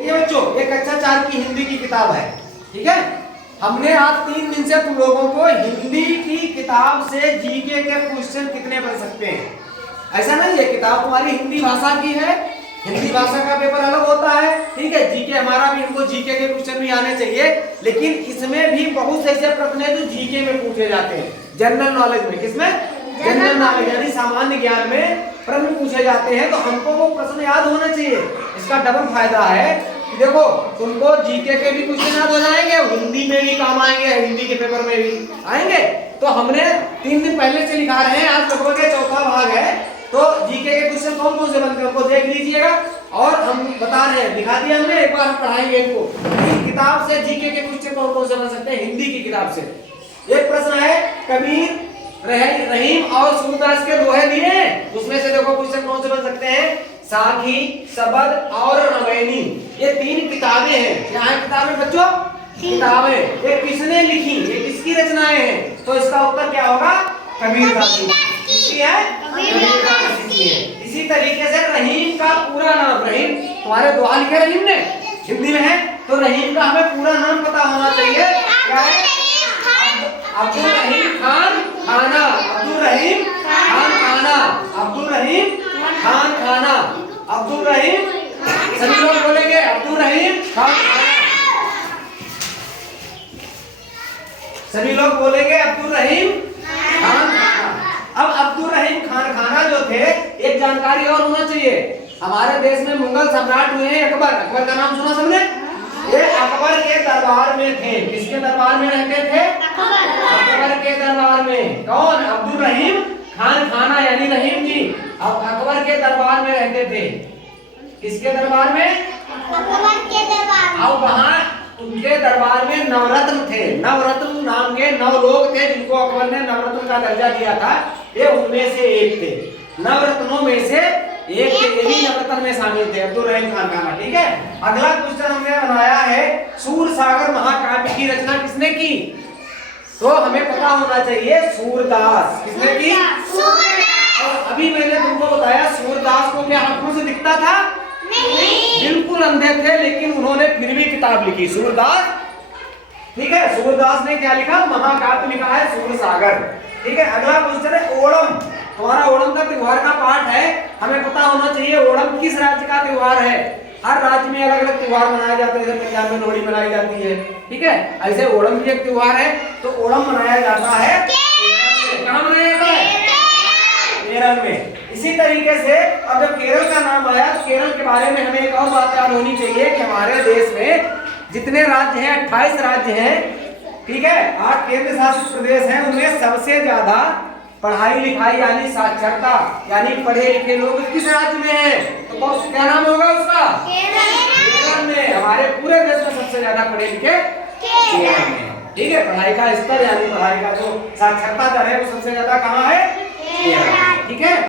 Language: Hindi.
ये बच्चों ये कक्षा 4 की हिंदी की किताब है। ठीक है, हमने आज 3 दिन से तुम लोगों को हिंदी की किताब से जीके के क्वेश्चन कितने बन सकते हैं, ऐसा नहीं है। किताब तुम्हारी हिंदी भाषा की है, हिंदी भाषा का पेपर अलग होता है। ठीक है, जीके हमारा भी, हमको जीके के क्वेश्चन भी आने चाहिए, लेकिन इसमें भी बहुत से ऐसे प्रश्न है जो जीके में पूछे जाते हैं। जनरल नॉलेज में, किसमें? जनरल नॉलेज यानी सामान्य ज्ञान में प्रश्न पूछे जाते हैं, तो हमको वो प्रश्न याद होना चाहिए। इसका डबल फायदा है कि देखो तुमको जीके के भी क्वेश्चन याद हो जाएंगे, हिंदी में भी काम आएंगे, हिंदी के पेपर में भी आएंगे। तो हमने 3 दिन पहले से लिखा रहे हैं, आज लगभग चौथा भाग है। तो जीके के क्वेश्चन कौन कौन से बनते हैं उनको देख लीजिएगा, और हम बता रहे हैं, दिखा दिया हमने, एक बार हम पढ़ाएंगे इनको। किताब से जीके के क्वेश्चन कौन कौन से बन सकते हैं हिंदी की किताब से। एक प्रश्न है, कबीर, रहीम और सूरदास के दोहे दिए, उसमें से देखो क्वेश्चन कौन से बन सकते हैं। साखी, सबद और रामायणी, ये 3 किताबें हैं। क्या है किताबें बच्चों? किताबें। ये किसने लिखी, ये किसकी रचनाएं हैं? तो इसका उत्तर क्या होगा? कबीरदास जी की है, कबीरदास जी की है। इसी तरीके से रहीम का पूरा नाम, रहीम तुम्हारे दोहा लिखे रहीम ने हिंदी में है, तो रहीम का हमें पूरा नाम पता होना चाहिए। क्या है? अब्दुल रहीम खान खाना, अब्दुल रहीम खान खाना, अब्दुल रहीम खान खाना, अब्दुल रहीम, सभी लोग बोलेंगे अब्दुल रहीम खान खाना, सभी लोग बोलेंगे अब्दुल रहीम खान खाना। अब अब्दुल रहीम खान खाना जो थे, एक जानकारी और होना चाहिए, हमारे देश में मुगल सम्राट हुए हैं अकबर। अकबर का नाम सुना सबने? ये अकबर के दरबार में थे। किसके दरबार में रहते थे? अकबर के दरबार में। कौन? अब्दुल रहीम खान खाना यानी रहीम जी अब अकबर के दरबार में रहते थे। किसके दरबार में? अकबर के दरबार। अब वहां उनके दरबार में नवरत्न थे। नवरत्न नाम के 9 लोग थे जिनको अकबर ने नवरत्न का दर्जा दिया था, ये उनमें से एक थे। नवरत्नों में से एक थे, ये भी नवरत्न में शामिल थे, अब्दुल रहीम खान खाना। ठीक है, अगला क्वेश्चन हमने बनाया है, सूरसागर महाकाव्य की रचना किसने की? तो हमें पता होना चाहिए सूरदास। किसने की? सूरदास। और अभी मैंने तुमको बताया सूरदास को क्या आंखों से दिखता था? नहीं, बिल्कुल अंधे थे, लेकिन उन्होंने फिर भी किताब लिखी सूरदास। ठीक है, सूरदास ने क्या लिखा? महाकाव्य लिखा है सूरसागर। ठीक है, अगला क्वेश्चन है ओणम। हमारा ओणम का त्योहार का पाठ है, हमें पता होना चाहिए ओणम किस राज्य का त्योहार है। हर राज्य में अलग अलग त्योहार मनाए जाते हैं, जैसे पंजाब में लोहड़ी मनाई जाती है। ठीक है, ऐसे ओणम भी एक त्योहार है। तो ओणम मनाया जाता है कहाँ मनाया जाता है? केरल में। इसी तरीके से अब जब केरल का नाम आया, तो केरल के बारे में हमें एक और बात याद होनी चाहिए कि हमारे देश में जितने राज्य हैं 28 राज्य हैं। ठीक है, 8 केंद्र शासित प्रदेश हैं, उनमें सबसे ज्यादा पढ़ाई लिखाई यानी साक्षरता यानी पढ़े लिखे लोग किस राज्य में हैं? तो क्या नाम होगा उसका? केरल में। हमारे पूरे देश में सबसे ज्यादा पढ़े लिखे केरल में। ठीक है, पढ़ाई का स्तर यानी पढ़ाई का जो साक्षरता दर है वो सबसे ज्यादा कहाँ है? केरल। ठीक है।